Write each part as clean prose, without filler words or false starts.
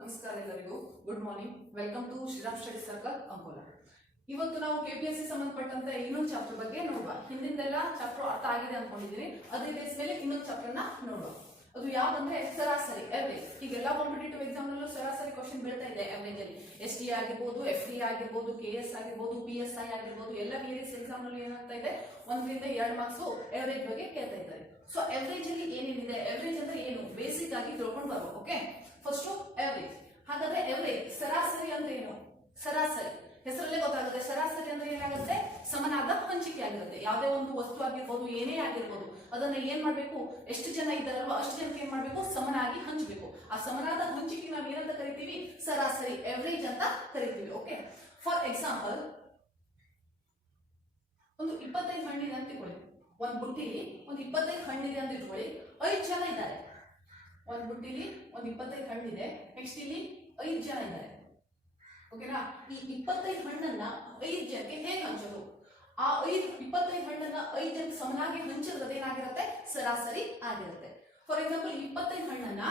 ನಮಸ್ಕಾರ ಎಲ್ಲರಿಗೂ good morning welcome to Shriram study circle Ankola. ಇವತ್ತು ನಾವು ಕೆಪಿಎಸ್ಸಿ ಸಂಬಂಧಪಟ್ಟಂತೆ ಇನ್ನೊಂದು ಚಾಪ್ಟರ್ ಬಗ್ಗೆ ನೋಡುವ. ಹಿಂದಿಂದೆಲ್ಲ ಚಾಪ್ಟರ್ ಅರ್ಥ ಆಗಿದೆ ಅನ್ಕೊಂಡಿದ್ದೀನಿ. ಅದೇ ಬೇಸ್ ಮೇಲೆ ಇನ್ನೊಂದು ಚಾಪ್ಟರ್ ನ ನೋಡುವ. ಅದು ಯಾವ್ದಂದ್ರೆ ಸರಾಸರಿ ಎವರೇಜ್. ಈಗೆಲ್ಲ ಕಾಂಪಿಟೇಟಿವ್ ಎಕ್ಸಾಮ್ ನಲ್ಲೂ ಸರಾಸರಿ ಕ್ವಶನ್ ಬೀಳ್ತಾ ಇದೆ. ಎವರೇಜ್ ಅಲ್ಲಿ ST ಆಗಿರ್ಬೋದು, FD ಆಗಿರ್ಬೋದು, KS ಆಗಿರ್ಬೋದು, PSI ಆಗಿರ್ಬೋದು, ಎಲ್ಲ ವೇರಿಯಸ್ ಎಕ್ಸಾಮ್ ನಲ್ಲಿ ಏನಾಗ್ತಾ ಇದೆ, 1 ರಿಂದ 2 ಮಾರ್ಕ್ಸ್ ಎವರೇಜ್ ಬಗ್ಗೆ ಕೇಳ್ತಾ ಇದ್ದಾರೆ. ಸೊ ಎವರೇಜ್ ಅಲ್ಲಿ ಏನೇನಿದೆ, ಎವರೇಜ್ ಅಂದ್ರೆ ಏನು ಬೇಸಿಕ್ ಆಗಿ ತಿಳ್ಕೊಂಡು ಬರುವ. Okay, first average. ಹಾಗಾದ್ರೆ ಎವರೇಜ್ ಸರಾಸರಿ ಅಂದ್ರೆ ಏನು? ಸರಾಸರಿ ಹೆಸರಲ್ಲೇ ಗೊತ್ತಾಗುತ್ತೆ. ಸರಾಸರಿ ಅಂದ್ರೆ ಏನಾಗುತ್ತೆ, ಸಮನಾದ ಹಂಚಿಕೆ ಆಗಿರುತ್ತೆ. ಯಾವುದೇ ಒಂದು ವಸ್ತು ಆಗಿರ್ಬೋದು, ಏನೇ ಆಗಿರ್ಬೋದು, ಅದನ್ನ ಏನ್ ಮಾಡ್ಬೇಕು, ಎಷ್ಟು ಜನ ಇದ್ದಾರಲ್ವಾ ಅಷ್ಟು ಜನಕ್ಕೆ ಏನ್ ಮಾಡ್ಬೇಕು, ಸಮನಾಗಿ ಹಂಚಬೇಕು. ಆ ಸಮನಾದ ಹಂಚಿಕೆ ನಾವು ಏನಂತ ಕರಿತೀವಿ, ಸರಾಸರಿ ಎವರೇಜ್ ಅಂತ ಕರಿತೀವಿ. ಓಕೆ, ಫಾರ್ ಎಕ್ಸಾಂಪಲ್ ಒಂದು 25 ಹಣ್ಣಿದೆ ಅಂತ ಇಟ್ಕೊಳ್ಳಿ. ಒಂದ್ ಬುಟ್ಟಿಲಿ ಒಂದು 25 ಹಣ್ಣಿದೆ ಅಂತ ಇಟ್ಕೊಳ್ಳಿ. 5 ಜನ ಇದ್ದಾರೆ. ಒಂದ್ ಬುಟ್ಟಿಲಿ ಒಂದು 25 ಹಣ್ಣಿದೆ. ನೆಕ್ಸ್ಟ್ ಇಲ್ಲಿ 5 ಜನ ಇದ್ದಾರೆ. ಓಕೆನಾ? ಈ 25 ಹಣ್ಣನ್ನ 5 ಜನಕ್ಕೆ ಹೇಗೆ ಹಂಚೋದು? ಆ 25 ಹಣ್ಣನ್ನ 5 ಜನಕ್ಕೆ ಸಮನಾಗಿ ಹಂಚಿದ್ರೆ ಏನಾಗಿರುತ್ತೆ, ಸರಾಸರಿ ಆಗಿರುತ್ತೆ. ಫಾರ್ ಎಕ್ಸಾಂಪಲ್ 25 ಹಣ್ಣನ್ನ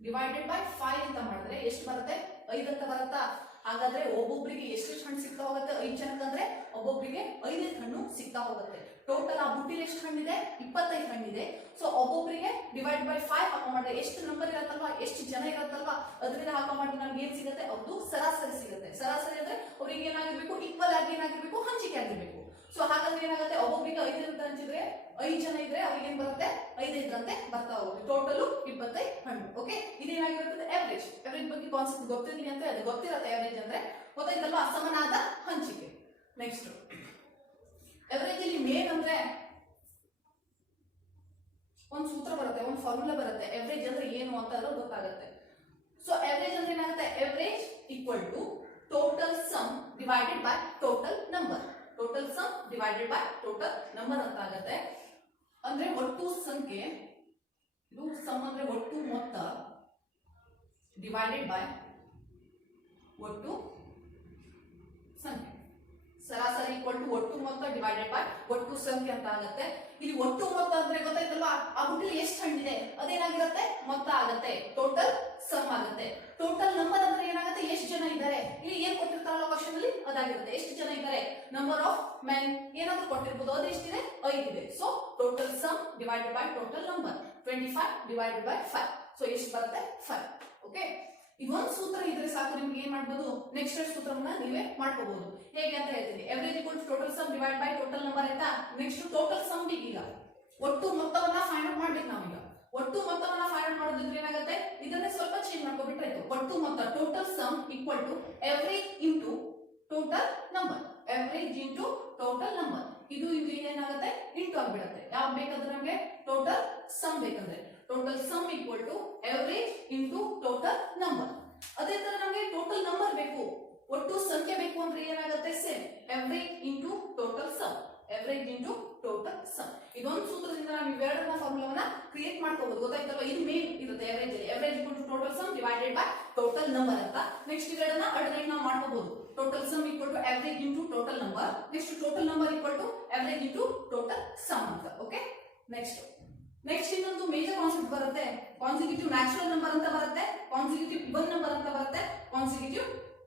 ಡಿವೈಡೆಡ್ ಬೈ 5 ಅಂತ ಮಾಡಿದ್ರೆ ಎಷ್ಟು ಬರುತ್ತೆ, 5 ಅಂತ ಬರುತ್ತಾ? ಹಾಗಾದ್ರೆ ಒಬ್ಬೊಬ್ಬರಿಗೆ ಎಷ್ಟು ಹಣ್ಣು ಸಿಗ್ತಾ ಹೋಗುತ್ತೆ, 5 ಜನಕ್ಕಂದ್ರೆ ಒಬ್ಬೊಬ್ಬರಿಗೆ 5 ಹಣ್ಣು ಸಿಗ್ತಾ ಹೋಗುತ್ತೆ. ಟೋಟಲ್ ಆ ಬುಟ್ಟಿಲಿ ಎಷ್ಟು ಹಣ್ಣಿದೆ, 25 ಹಣ್ಣಿದೆ. ಸೊ ಒಬ್ಬೊಬ್ಬರಿಗೆ ಡಿವೈಡ್ ಬೈ 5 ಹಾಕೋ ಮಾಡಿದ್ರೆ ಎಷ್ಟು ನಂಬರ್ ಇರತ್ತಲ್ವಾ, ಎಷ್ಟು ಜನ ಇರತ್ತಲ್ವಾ, ಅದರಿಂದ ಹಾಕೋ ಮಾಡಿದ್ರೆ ನಮ್ಗೆ ಏನ್ ಸಿಗುತ್ತೆ, ಅವ್ರದ್ದು ಸರಾಸರಿ ಸಿಗುತ್ತೆ. ಸರಾಸರಿ ಅಂದ್ರೆ ಅವ್ರಿಗೆ ಏನಾಗಿರ್ಬೇಕು, ಈಕ್ವಲ್ ಆಗಿ ಏನಾಗಿರ್ಬೇಕು, ಹಂಚಿಕೆ ಆಗಿರ್ಬೇಕು. ಸೊ ಹಾಗಾದ್ರೆ ಏನಾಗುತ್ತೆ, ಒಬ್ಬೊಬ್ಬರಿಗೆ 5 ಅಂತ ಹಂಚಿದ್ರೆ 5 ಜನ ಇದ್ರೆ ಅವ್ರಿಗೆ ಏನ್ ಬರುತ್ತೆ, 5 ಅಂತ ಬರ್ತಾ ಹೋಗುತ್ತೆ. ಟೋಟಲ್ 25 ಹಣ್ಣು. ಓಕೆ, ಇದೇನಾಗಿರುತ್ತೆ, ಎವರೇಜ್. ಎವರೇಜ್ ಬಗ್ಗೆ ಕಾನ್ಸೆಪ್ಟ್ ಗೊತ್ತಿರಲಿ ಅಂತ ಅದು ಗೊತ್ತಿರುತ್ತೆ. ಎವರೇಜ್ ಅಂದ್ರೆ ಗೊತ್ತಾಯ್ತಲ್ವಾ, ಸಮನಾದ ಹಂಚಿಕೆ. ನೆಕ್ಸ್ಟ್ ಎವರೇಜ್ ಅಲ್ಲಿ ಮೇನ್ ಅಂದ್ರೆ ಒಂದು ಸೂತ್ರ ಬರುತ್ತೆ, ಒಂದು ಫಾರ್ಮುಲಾ ಬರುತ್ತೆ. ಎವರೇಜ್ ಅಂದ್ರೆ ಏನು ಅಂತ ಗೊತ್ತಾಗುತ್ತೆ. ಸೊ ಎವರೇಜ್ ಅಂದ್ರೆ ಏನಾಗುತ್ತೆ, average equal to total sum divided by total number. Total sum divided by total number ಅಂತ ಆಗುತ್ತೆ. ಅಂದ್ರೆ ಒಟ್ಟು ಸಂಖ್ಯೆ, ಇದು ಸಮ್ ಅಂದ್ರೆ ಒಟ್ಟು ಮೊತ್ತ, ಡಿವೈಡೆಡ್ ಬೈ ಒಟ್ಟು ಸಂಖ್ಯೆ. ಸರಾಸರಿ ಈಕ್ವಲ್ ಟು ಒಟ್ಟು ಮೊತ್ತ ಡಿವೈಡೆಡ್ ಬೈ ಒಟ್ಟು ಸಂಖ್ಯೆ ಅಂತ ಆಗುತ್ತೆ. ಇಲ್ಲಿ ಒಟ್ಟು ಮೊತ್ತ ಅಂದ್ರೆ ಗೊತ್ತಾಯ್ತಲ್ವಾ, ಆ ಬುಟ್ಟಿಲಿ ಎಷ್ಟು ಹಣ್ಣಿದೆ ಅದೇನಾಗಿರುತ್ತೆ, ಮೊತ್ತ ಆಗುತ್ತೆ. ಟೋಟಲ್ ಸಮ್ ಆಗುತ್ತೆ. ಟೋಟಲ್ ನಂಬರ್ ಅಂದ್ರೆ ಏನಾಗುತ್ತೆ, ಎಷ್ಟು ಜನ ಇದ್ದಾರೆ. ಇಲ್ಲಿ ಏನ್ ಕೊಟ್ಟಿರ್ತಾರಲ್ಲ ಕ್ವಶನ್ ಅಲ್ಲಿ ಅದಾಗಿರುತ್ತೆ. ಎಷ್ಟು ಜನ ಇದ್ದಾರೆ, ನಂಬರ್ ಆಫ್ ಮೆನ್ ಏನಾದ್ರೂ ಕೊಟ್ಟಿರ್ಬೋದು. ಅದು ಎಷ್ಟಿದೆ, 5 ಇದೆ. So total sum divided by total number, 25 divided by 5. So ಎಷ್ಟು ಬರುತ್ತೆ, 5. ಓಕೆ, ಇದೊಂದು ಸೂತ್ರ ಇದ್ರೆ ಸಾಕು, ನಿಮ್ಗೆ ಏನ್ ಮಾಡ್ಬೋದು, ನೆಕ್ಸ್ಟ್ ಸೂತ್ರವನ್ನ ನೀವೇ ಮಾಡ್ಕೋಬಹುದು. ಹೇಗೆ ಅಂತ ಹೇಳ್ತೀನಿ. Average equal to total sum divide by total number ಆಯ್ತಾ. ನೆಕ್ಸ್ಟ್ ಟೋಟಲ್ ಸಮ್ ಈಗ ಒಟ್ಟು ಮೊತ್ತವನ್ನ ಫೈಂಡ್ ಔಟ್ ಮಾಡ್ಬೇಕು ನಾವೀಗ. ಒಟ್ಟು ಮೊತ್ತವನ್ನ ಫೈಂಡ್ ಔಟ್ ಮಾಡೋದಿದ್ರೆ ಏನಾಗುತ್ತೆ, ಇದನ್ನೇ ಸ್ವಲ್ಪ ಚೇಂಜ್ ಮಾಡ್ಕೊಬಿಟ್ರೆ ಆಯ್ತು. ಒಟ್ಟು ಮೊತ್ತ total sum equal to average into total number. Average into total number. ಇದು ಏನಾಗುತ್ತೆ, ಇಂಟು ಆಗ್ಬಿಡುತ್ತೆ. ಯಾವ್ದು ಬೇಕಾದ್ರೆ ನಮಗೆ, ಟೋಟಲ್ ಸಮ್ ಬೇಕಂದ್ರೆ total sum equal to average into total number. ಅದೇ ತರ ನಮಗೆ ಟೋಟಲ್ ನಂಬರ್ ಬೇಕು, ಒಟ್ಟು ಸಂಖ್ಯೆ ಬೇಕು ಅಂದ್ರೆ ಏನಾಗುತ್ತೆ, same average into total some. Average into total some. ಇದೊಂದು ಸೂತ್ರದಿಂದ ನಾವು ಇವೆರಡನ್ನ ಫಾರ್ಮುಲಾವನ್ನ ಕ್ರಿಯೇಟ್ ಮಾಡ್ಕೋಬಹುದು. ಗೊತ್ತಾಯ್ತಲ್ವಾ, ಇದು ಮೇನ್ ಇರುತ್ತೆ ಎವರೇಜ್ ಅಲ್ಲಿ. Average equal to total sum divided by total number ಅಂತ. ನೆಕ್ಸ್ಟ್ ಇವೆರಡನ್ನ ಅಲ್ಟರ್ನೇಟ್ ನಾವು ಮಾಡ್ಕೋಬಹುದು. Total sum equal to average into total number. Next total number equal to average into total sum ಅಂತ. Okay, next ಇನ್ನೊಂದು major concept ಬರುತ್ತೆ, consecutive natural number ಅಂತ ಬರುತ್ತೆ, consecutive even number ಅಂತ ಬರುತ್ತೆ, ಕಾನ್ಸಿಕ್ಯೂಟಿವ್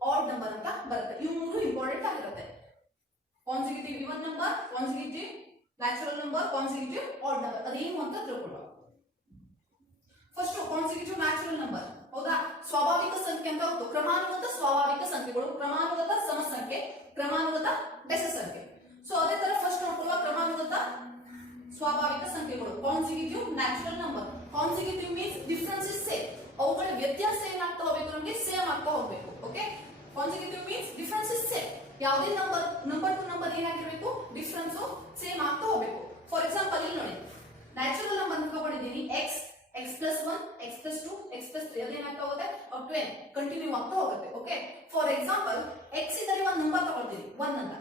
ಆಡ್ ನಂಬರ್ ಅಂತ ಬರುತ್ತೆ. ಇವು ಮೂರು ಇಂಪಾರ್ಟೆಂಟ್ ಆಗಿರುತ್ತೆ. Consecutive even number, consecutive natural number, consecutive odd number. ಅದೇನು ಅಂತ ತಿಳ್ಕೊಳ್ಳೋಣ. First consecutive natural number. ಹೌದಾ, ಸ್ವಾಭಾವಿಕ ಸಂಖ್ಯೆ ಅಂತ ಗೊತ್ತು. ಕ್ರಮಾನುಗತ ಸ್ವಾಭಾವಿಕ ಸಂಖ್ಯೆಗಳು, ಕ್ರಮಾನುಗತ ಸಮ ಸಂಖ್ಯೆ, ಕ್ರಮಾನುಗತ ಬೆಸ ಸಂಖ್ಯೆ. ಸೊ ಅದೇ ತರ ಫಸ್ಟ್ ನೋಡ್ಕೊಳ್ಳುವ ಕ್ರಮಾನುಗತ ಸ್ವಾಭಾವಿಕ ಸಂಖ್ಯೆಗಳು, consecutive natural number. Consecutive means difference is same. ಅವುಗಳ ವ್ಯತ್ಯಾಸ ಏನಾಗ್ತಾ ಹೋಗ್ಬೇಕು, ನಮಗೆ ಸೇಮ್ ಆಗ್ತಾ ಹೋಗ್ಬೇಕು. Okay, consecutive means difference is same. ಯಾವುದೇ ನಂಬರ್ ಟು ನಂಬರ್ ಏನಾಗಿರ್ಬೇಕು, ಡಿಫರೆನ್ಸ್ ಸೇಮ್ ಆಗ್ತಾ ಹೋಗ್ಬೇಕು. ಫಾರ್ ಎಕ್ಸಾಂಪಲ್ ಇಲ್ಲಿ ನೋಡಿ, ನ್ಯಾಚುರಲ್ ನಂಬರ್ ತಗೊಂಡಿದ್ದೀನಿ, x plus 1, x plus 2, x plus 3. ಅದೇನಾಗ್ತಾ ಹೋಗುತ್ತೆ, ಅಪ್ ಟು n ಕಂಟಿನ್ಯೂ ಆಗ್ತಾ ಹೋಗುತ್ತೆ. ಓಕೆ, ಫಾರ್ ಎಕ್ಸಾಂಪಲ್ ಎಕ್ಸ್ ಇದ್ದಲ್ಲಿ ಒಂದು ನಂಬರ್ ತಗೊಳ್ತೀನಿ 1 ಅಂತ.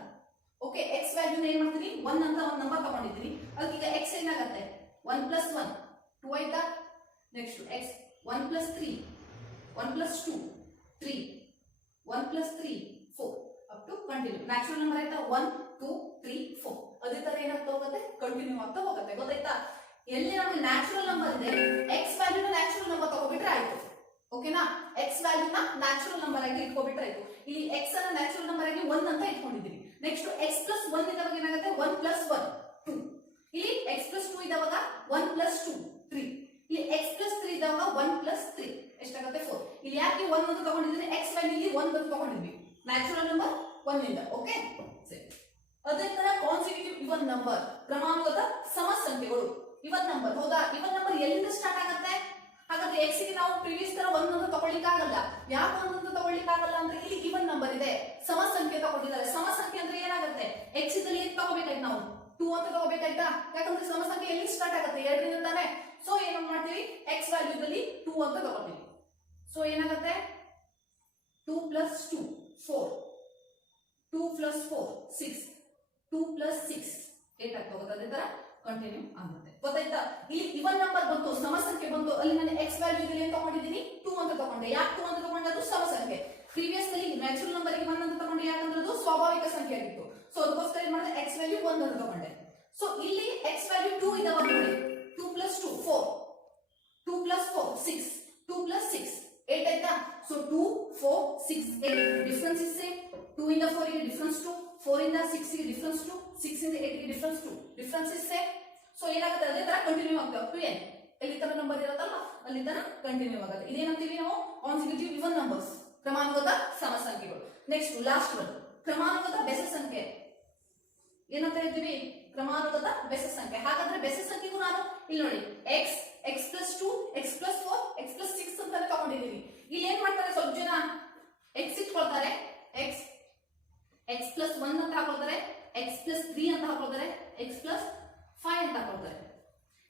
ಓಕೆ, ಎಕ್ಸ್ ವ್ಯಾಲ್ಯೂನ ಏನ್ ಮಾಡ್ತೀನಿ, 1 ಅಂತ ಒಂದು ನಂಬರ್ ತಗೊಂಡಿದ್ದೀನಿ. ಅದಕ್ಕೆ ಎಕ್ಸ್ ಏನಾಗುತ್ತೆ, 1 ಪ್ಲಸ್ 1 2 ಆಯ್ತಾ. Next x 1 plus 3 1 plus 2 3 1 plus 3 4 up to continue. Natural number ಆಯ್ತಾ, 1 2 3 4. ಅದೇ ತರ ಏನಾಗ್ತಾ ಹೋಗುತ್ತೆ, ಕಂಟಿನ್ಯೂ ಆಗ್ತಾ ಹೋಗುತ್ತೆ. ಗೊತ್ತಾಯ್ತಾ, ಎಲ್ಲಿ ನಮಗೆ ನ್ಯಾಚುರಲ್ ನಂಬರ್ ಇದೆ, ಎಕ್ಸ್ ವ್ಯಾಲ್ಯೂನ ನ್ಯಾಚುರಲ್ ನಂಬರ್ ತಗೋಬಿಟ್ರೆ ಆಯ್ತು. ಓಕೆನಾ. ಎಕ್ಸ್ ವ್ಯಾಲ್ಯೂನ ನ್ಯಾಚುರಲ್ ನಂಬರ್ ಆಗಿ ಇಟ್ಕೊಬಿಟ್ರೆ ಆಯ್ತು. ಇಲ್ಲಿ ಎಕ್ಸ್ ಅನ್ನ ನ್ಯಾಚುರಲ್ ನಂಬರ್ ಆಗಿ 1 ಅಂತ ಇಟ್ಕೊಂಡಿದ್ದೀವಿ. ನೆಕ್ಸ್ಟ್ ಎಕ್ಸ್ ಪ್ಲಸ್ 1 ಇದ್ದವಾಗ ಏನಾಗುತ್ತೆ 1 ಪ್ಲಸ್ 1 2. ಇಲ್ಲಿ ಎಕ್ಸ್ ಪ್ಲಸ್ 2 ಇದ್ದವಾಗ 1 ಪ್ಲಸ್ 2 3. ಇಲ್ಲಿ ಎಕ್ಸ್ ಪ್ಲಸ್ 3 ಇದ್ದವಾಗ 1 ಪ್ಲಸ್ 3 ಎಷ್ಟಾಗುತ್ತೆ 4. ಇಲ್ಲಿ ಯಾಕೆ 1 ಅಂತ ತಗೊಂಡಿದ್ರೆ ಎಕ್ಸ್ ವ್ಯಾಲ್ಯೂ ಇಲ್ಲಿ 1 ಅಂತ ತಗೊಂಡಿದ್ವಿ ನ್ಯಾಚುರಲ್ ನಂಬರ್ 1 ಇಂದ. ಓಕೆ ಸರಿ. ಅದೇ ತರ ಕಾನ್ಸಿಕ್ಯೂಟಿವ್ ಇವನ್ ನಂಬರ್, ಕ್ರಮಾನುಗತ ಸಮ ಸಂಖ್ಯೆಗಳು. ಇವನ್ ನಂಬರ್ ಹೌದಾ, ಇವನ್ ನಂಬರ್ ಎಲ್ಲಿಂದ ಸ್ಟಾರ್ಟ್ ಆಗುತ್ತೆ? ಹಾಗಾದ್ರೆ ಎಕ್ಸ್ ಗೆ ನಾವು ಪ್ರೀವಿಯಸ್ ತರ 1 ಅಂತ ತಗೊಳ್ಳಿಕ್ಕೆ ಆಗಲ್ಲ. ಯಾಕೆ 1 ಅಂತ ತಗೊಳ್ಳಿಕ್ಕೆ ಆಗಲ್ಲ ಅಂದ್ರೆ ಇಲ್ಲಿ ಇವನ್ ನಂಬರ್ ಇದೆ, ಸಮ ಸಂಖ್ಯೆ ತಗೊಂಡಿದ್ದಾರೆ. ಸಮ ಸಂಖ್ಯೆ ಅಂದ್ರೆ ಏನಾಗುತ್ತೆ, ಎಕ್ಸ್ ಇದ್ದಲ್ಲಿ ಏನ್ ತಗೋಬೇಕಾಯ್ತು ನಾವು 2 ಅಂತ ತಗೋಬೇಕಾಯ್ತಾ, ಯಾಕಂದ್ರೆ ಸಮ ಸಂಖ್ಯೆ ಎಲ್ಲಿ ಸ್ಟಾರ್ಟ್ ಆಗುತ್ತೆ 2 ರಿಂದ ತಾನೆ. ಸೊ ಏನು ಮಾಡ್ತೀವಿ, ಎಕ್ಸ್ ವ್ಯಾಲ್ಯೂದಲ್ಲಿ 2 ಅಂತ ತಗೊಳ್ತೀವಿ. ಸೊ ಏನಾಗುತ್ತೆ 2 ಪ್ಲಸ್ 2 4, 2 ಪ್ಲಸ್ 4 6, 2 ಪ್ಲಸ್ 6 8 ಆಗ್ತದೆ. ಅದೇ ತರ ಕಂಟಿನ್ಯೂ ಆಗುತ್ತೆ. ಗೊತ್ತಾಯ್ತಾ? ಇಲ್ಲಿ ಇವನ್ ನಂಬರ್ ಬಂತು, ಸಮ ಸಂಖ್ಯೆ ಬಂತು, ಅಲ್ಲಿ ನಾನು ಎಕ್ಸ್ ವ್ಯಾಲ್ಯೂ ಏನು ತಗೊಂಡಿದ್ದೀನಿ 2 ಅಂತ ತಗೊಂಡೆ. ಯಾಕೆ 2 ಅಂತ ತಗೊಂಡೆ, ಅದು ಸಮ ಸಂಖ್ಯೆ. ಪ್ರೀವಿಯಸ್ ನಲ್ಲಿ ನ್ಯಾಚುರಲ್ ನಂಬರ್ ಗೆ 1 ಅಂತ ತಗೊಂಡೆ, ಯಾಕಂದ್ರೆ ಅದು ಸ್ವಾಭಾವಿಕ ಸಂಖ್ಯೆ ಆಗಿತ್ತು. ಸೊ ಅದಕ್ಕೋಸ್ಕರ ಏನ್ ಮಾಡಿದೆ, ಎಕ್ಸ್ ವ್ಯಾಲ್ಯೂ 1 ಅಂತ ತಗೊಂಡೆ. ಸೊ ಇಲ್ಲಿ ಎಕ್ಸ್ ವ್ಯಾಲ್ಯೂ 2 ಇದಾವ ನೋಡಿ, 2 ಪ್ಲಸ್ 2 4, 2 ಪ್ಲಸ್ 4 6, 2 ಪ್ಲಸ್ 6 8 ಆಯ್ತಾ. So 2 4 6 8 difference is same. 2 ಇಂದ 4 ಗೆ ಡಿಫರೆನ್ಸ್ 2, 4 ಇಂದ 6 ಗೆ ಡಿಫರೆನ್ಸ್ 2, 6 ಇಂದ 8 ಗೆ difference 2, difference is same. So ಏನಾಗುತ್ತೆ, ಅದೇ ತರ ಕಂಟಿನ್ಯೂ ಆಗ್ತವೆ. ಟು ಎನ್ ಎಲ್ಲಿ ತರ ನಂಬರ್ ಇರುತ್ತಲ್ಲ ಅಲ್ಲಿ ತರ ಕಂಟಿನ್ಯೂ ಆಗುತ್ತೆ. ಇದೇನಂತೀವಿ ನಾವು ಕಾನ್ಸಿಕ್ಯೂಟಿವ್ ಇವನ್ ನಂಬರ್ಸ್, ಕ್ರಮಾನುಗತ ಸಮ ಸಂಖ್ಯೆಗಳು. ನೆಕ್ಸ್ಟ್ ಲಾಸ್ಟ್ ಒನ್ ಕ್ರಮಾನುಗತ ಬೆಸ ಸಂಖ್ಯೆ. ಏನಂತ ಹೇಳ್ತೀವಿ, ಕ್ರಮಾನುಗತ ಬೆಸ ಸಂಖ್ಯೆ. ಹಾಗಾದ್ರೆ ಬೆಸ ಸಂಖ್ಯೆಗೂ ನಾನು ಇಲ್ಲಿ ನೋಡಿ X, x plus 2, x plus 4, x plus 6 ಅಂತ ತಗೊಂಡಿದ್ದೀವಿ. ಇಲ್ಲಿ ಏನ್ ಮಾಡ್ತಾರೆ, ಸ್ವಲ್ಪ ಜನ ಎಕ್ಸ್ ಇಟ್ಕೊಳ್ತಾರೆ, ಎಕ್ಸ್ ಎಕ್ಸ್ ಪ್ಲಸ್ 1 ಅಂತ ಹಾಕೊಳ್ತಾರೆ, ಎಕ್ಸ್ ಪ್ಲಸ್ 3 ಅಂತ ಹಾಕೊಳ್ತಾರೆ, ಎಕ್ಸ್ ಪ್ಲಸ್ 5 ಅಂತ ಹಾಕೊಳ್ತಾರೆ.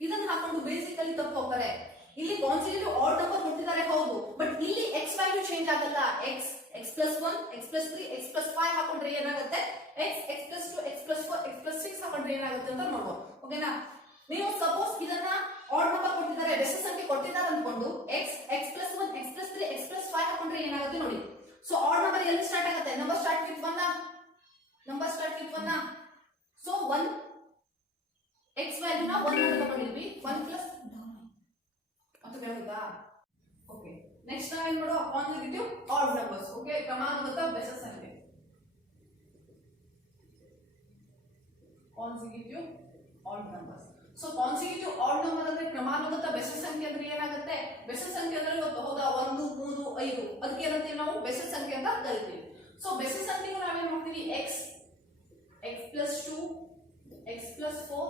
ಇದನ್ನ ಹಾಕೊಂಡು ಬೇಸಿಕಲಿ ತಪ್ಪು ಹೋಗ್ತಾರೆ. ಇಲ್ಲಿ ಕಾನ್ಸಿಕ್ಯೂಟಿವ್ ಆಡ್ ನಂಬರ್ ಕೊಟ್ಟಿದ್ದಾರೆ ಹೌದು, ಬಟ್ ಇಲ್ಲಿ ಎಕ್ಸ್ ವ್ಯಾಲ್ಯೂ ಚೇಂಜ್ ಆಗಲ್ಲ. X x plus 1, x plus 3, x plus 5 ಹಾಕೊಂಡ್ರೆ ಏನಾಗುತ್ತೆ, x x plus 2, x plus 4, x plus 6 ಹಾಕೊಂಡ್ರೆ ಏನಾಗುತ್ತೆ ಅಂತ ನೋಡುವ. ಓಕೆನಾ. ನೀವು ಸಪೋಸ್ ಇದನ್ನ ಆಡ್ ನಂಬರ್ ಕೊಟ್ಟಿದ್ದಾರೆ, ಬೆಸ ಸಂಖ್ಯೆ ಕೊಟ್ಟಿದ್ದಾರೆ ಅಂದ್ಕೊಂಡು x x plus 1, x plus 3, x plus 5 ಹಾಕೊಂಡ್ರೆ ಏನಾಗುತ್ತೆ ನೋಡಿ. ಸೊ ಆಡ್ ನಂಬರ್ ಎಲ್ಲಿ ಸ್ಟಾರ್ಟ್ ಆಗುತ್ತೆ, number start with 1, number start with 1. So 1 x ವ್ಯಾಲ್ಯೂನ 1 ಅಂತ ತಗೊಂಡಿದ್ವಿ, 1 ಪ್ಲಸ್ ಅಂತ ಕೇಳುತ್ತಾ. ಓಕೆ ನೆಕ್ಸ್ಟ್ ನಾವೇನ್ ಮಾಡುವ, ಕಾನ್ಸಿಕ್ಯೂಟಿವ್ ಆಡ್ ನಂಬರ್ಸ್. ಓಕೆ ಕ್ರಮಾನುಗತ ಬೆಸ ಸಂಖ್ಯೆ, consecutive add numbers. So consecutive odd number ಅಂದ್ರೆ ಕ್ರಮಾನುಗತ ಬೆಸ ಸಂಖ್ಯೆ ಅಂದ್ರೆ ಏನಾಗುತ್ತೆ, ಬೆಸ ಸಂಖ್ಯೆ ಅಂದ್ರೆ ಗೊತ್ತು ಹೌದಾ, 1 3 5 ಅದಕ್ಕೆ ಏನಂತೀವಿ ನಾವು ಬೆಸ ಸಂಖ್ಯೆ ಅಂತ ಕರಿತೀವಿ. ಸೊ ಬೆಸ ಸಂಖ್ಯೆಗೂ ನಾವೇನ್ ಮಾಡ್ತೀವಿ, x x plus 2, x plus 4,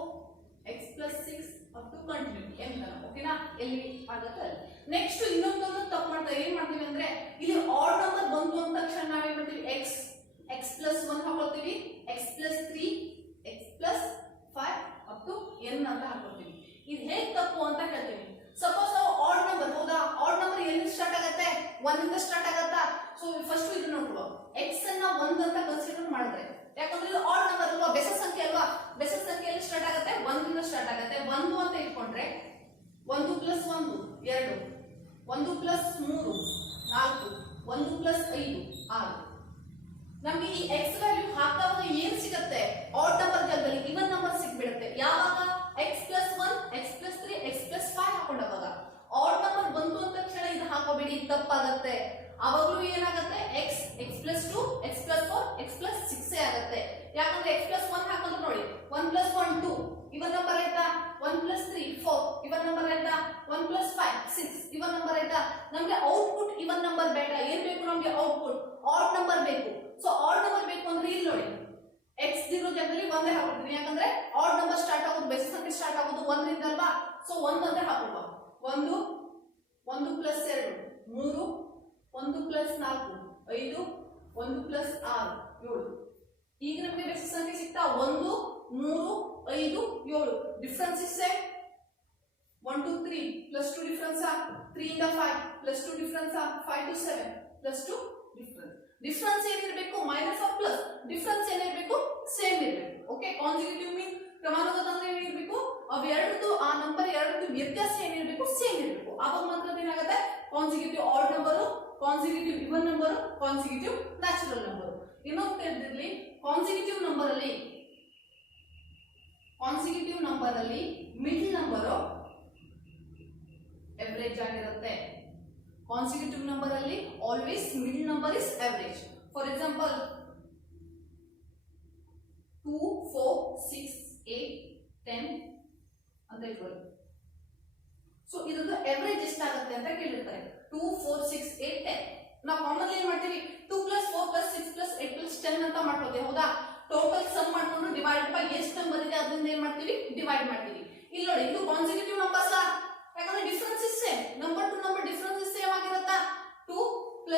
x plus 6 up to continue ಎಂತ. ಓಕೆನಾ, ಎಲ್ಲಿ ಆಗುತ್ತೆ ಅಲ್ಲಿ. ನೆಕ್ಸ್ಟ್ ಇನ್ನೊಂದನ್ನು ತಪ್ಪು ಮಾಡ್ತಾರೆ, ಏನ್ ಮಾಡ್ತೀವಿ ಅಂದ್ರೆ ಇಲ್ಲಿ ಆಡ್ ನಂಬರ್ ಬಂತು ಅಂದ ತಕ್ಷಣ ನಾವೇನ್ ಮಾಡ್ತೀವಿ, ಎಕ್ಸ್ ಎಕ್ಸ್ ಪ್ಲಸ್ 1 ಹಾಕೊಳ್ತೀವಿ, x plus 3, x plus 5 up to n ಅಂತ ಹಾಕೊಳ್ತೀವಿ. ಇದು ಹೇಗೆ ತಪ್ಪು ಅಂತ ಹೇಳ್ತೀವಿ. ಸಪೋಸ್ ನಾವು ಆಡ್ ನಂಬರ್ ಹೌದಾ, ಆಡ್ ನಂಬರ್ ಎಲ್ಲಿ ಸ್ಟಾರ್ಟ್ ಆಗುತ್ತೆ, 1 ಇಂದ ಸ್ಟಾರ್ಟ್ ಆಗತ್ತಾ. ಸೊ ಫಸ್ಟ್ ಇದು ನೋಡ್ಕೊಳ್ಳೋ, ಎಕ್ಸ್ ಅನ್ನ 1 ಅಂತ ಕನ್ಸಿಡರ್ ಮಾಡಿದ್ರೆ, ಯಾಕಂದ್ರೆ ಇದು ಆಡ್ ನಂಬರ್ ಅಲ್ವಾ, ಬೆಸ ಸಂಖ್ಯೆ ಅಲ್ವಾ, ಬೆಸ ಸಂಖ್ಯೆ ಎಲ್ಲಿ ಸ್ಟಾರ್ಟ್ ಆಗುತ್ತೆ 1 ಇಂದ ಸ್ಟಾರ್ಟ್ ಆಗುತ್ತೆ. 1 ಅಂತ ಇಟ್ಕೊಂಡ್ರೆ 1 ಪ್ಲಸ್ 1 2, 1 ಪ್ಲಸ್ 3 4, 1 ಪ್ಲಸ್ 5 6. ನಮ್ಗೆ ಈ ಎಕ್ಸ್ ವ್ಯಾಲ್ಯೂ ಹಾಕಿದಾಗ ಏನ್ ಸಿಗುತ್ತೆ, ಆಡ್ ನಂಬರ್ ಜಾಗದಲ್ಲಿ ಇವನ್ ನಂಬರ್ ಸಿಕ್ಬಿಡುತ್ತೆ. ಯಾವಾಗ x plus 1, x plus 3, x plus 5 ಹಾಕೊಂಡಾಗ ಆಡ್ ನಂಬರ್ ಬಂತು ಅಂತ ತಕ್ಷಣ ಇದು ಹಾಕೋಬೇಡಿ, ತಪ್ಪಾಗತ್ತೆ. ಅವಾಗಲೂ ಏನಾಗುತ್ತೆ, x x plus 2, x plus 4, x plus 6 ಆಗುತ್ತೆ. ಯಾಕಂದ್ರೆ ಎಕ್ಸ್ ಪ್ಲಸ್ 1 ಹಾಕಿದ್ರೆ ನೋಡಿ 1 ಪ್ಲಸ್ 1 2 ಇವನ್ ನಂಬರ್ ಆಯ್ತಾ, 1 ಪ್ಲಸ್ 3 4 ಇವನ್ ನಂಬರ್ ಆಯ್ತಾ, 1 ಪ್ಲಸ್ 5 6 ಇವನ್ ನಂಬರ್ ಆಯ್ತಾ. ನಮ್ಗೆ ಔಟ್ಪುಟ್ ಇವನ್ ನಂಬರ್ ಬೇಡ, ಏನ್ ಬೇಕು ನಮ್ಗೆ ಔಟ್ಪುಟ್ ಆಡ್ ನಂಬರ್ ಬೇಕು. ಸೊ ಆಡ್ ನಂಬರ್ ಬೇಕು ಅಂದ್ರೆ ಇಲ್ಲಿ ನೋಡಿ ಎಕ್ಸ್ ಇರೋ ಜಾಗದಲ್ಲಿ 1 ಹಾಕೊಳ್ತೀನಿ, ಯಾಕಂದ್ರೆ ಆಡ್ ನಂಬರ್ ಸ್ಟಾರ್ಟ್ ಆಗೋದು ಬೆಸ ಸಂಖ್ಯೆ ಸ್ಟಾರ್ಟ್ ಆಗೋದು 1 ರಿಂದ ಅಲ್ವಾ. ಸೊ 1 ಅಂತ ಹಾಕೋಣ. 1 1 ಪ್ಲಸ್ 2 3, 1 ಪ್ಲಸ್ 4 5, 1 ಪ್ಲಸ್ 6 7. ಈಗ ನಮಗೆ ಬೆಸ ಸಂಖ್ಯೆ ಸಿಗ್ತಾ 1 3 5 7. Difference is same. 1 to 3 plus 2 difference, 3 ಇಂದ 5 plus 2 difference, 5 to 7 plus 2 difference. Difference ಏನಿರಬೇಕು, ಮೈನಸ್ ಆರ್ ಪ್ಲಸ್, ಡಿಫರೆನ್ಸ್ ಏನಿರಬೇಕು ಸೇಮ್ ಇರಬೇಕು. ಓಕೆ, ಕಾನ್ಸಿಕ್ಯೂಟಿವ್ ಮೀನ್ ಕ್ರಮಾನುಗತ ಅಂದ್ರೆ ಏನಿರಬೇಕು, ಅವೆರಡದ್ದು ಆ ನಂಬರ್ ಎರಡದ್ದು ವ್ಯತ್ಯಾಸ ಏನಿರಬೇಕು ಸೇಮ್ ಇರಬೇಕು. ಆವಾಗ ಮಾತ್ರ ಏನಾಗುತ್ತೆ ಕಾನ್ಸಿಕ್ಯೂಟಿವ್ ಆಡ್ ನಂಬರು, ಕಾನ್ಸಿಕ್ಯೂಟಿವ್ ಇವನ್ ನಂಬರು, ಕಾನ್ಸಿಕ್ಯೂಟಿವ್ ನ್ಯಾಚುರಲ್ ನಂಬರು. ಇನ್ನೊಂದು ತಿಳಿದಿರಲಿ, ಕಾನ್ಸಿಕ್ಯೂಟಿವ್ ನಂಬರ್ ಅಲ್ಲಿ ಮಿಡ್ಲ್ ನಂಬರು ಎವರೇಜ್ ಆಗಿರುತ್ತೆ. ಕಾನ್ಸಿಕ್ಯೂಟಿವ್ ನಂಬರ್ ಅಲ್ಲಿ always middle number is average. For example 2, 4, 6, 8, 10 ಅಂತ ಇಟ್ಕೊಳ್ಳಿ. ಸೊ ಇದ್ರದ್ದು ಅವರೇಜ್ ಎಷ್ಟಾಗುತ್ತೆ ಅಂತ ಕೇಳಿರ್ತಾರೆ. 2, 4, 6, 8, 10. ನಾವು ಕಾಮನ್ಲಿ ಏನ್ ಮಾಡ್ತೀವಿ 2 + 4 + 6 + 8 + 10 ಅಂತ ಮಾಡ್ಕೊತೀವಿ. ಹೌದಾ? ಟೋಟಲ್ ಸಮ್ ಮಾಡ್ಕೊಂಡು ಡಿವೈಡ್ ಬೈ ಎಷ್ಟು ನಂಬರ್ ಇದೆ ಅದನ್ನ ಏನ್ ಮಾಡ್ತೀವಿ ಡಿವೈಡ್ ಮಾಡ್ತೀವಿ. ಇಲ್ಲಿ ನೋಡಿ ಇದು ಕಾನ್ಸಿಕ್ಯೂಟಿವ್ ನಂಬರ್ಸ್ ಯಾಕಂದ್ರೆ difference is same. Number to number difference is same ಆಗಿರುತ್ತಾ. 2 +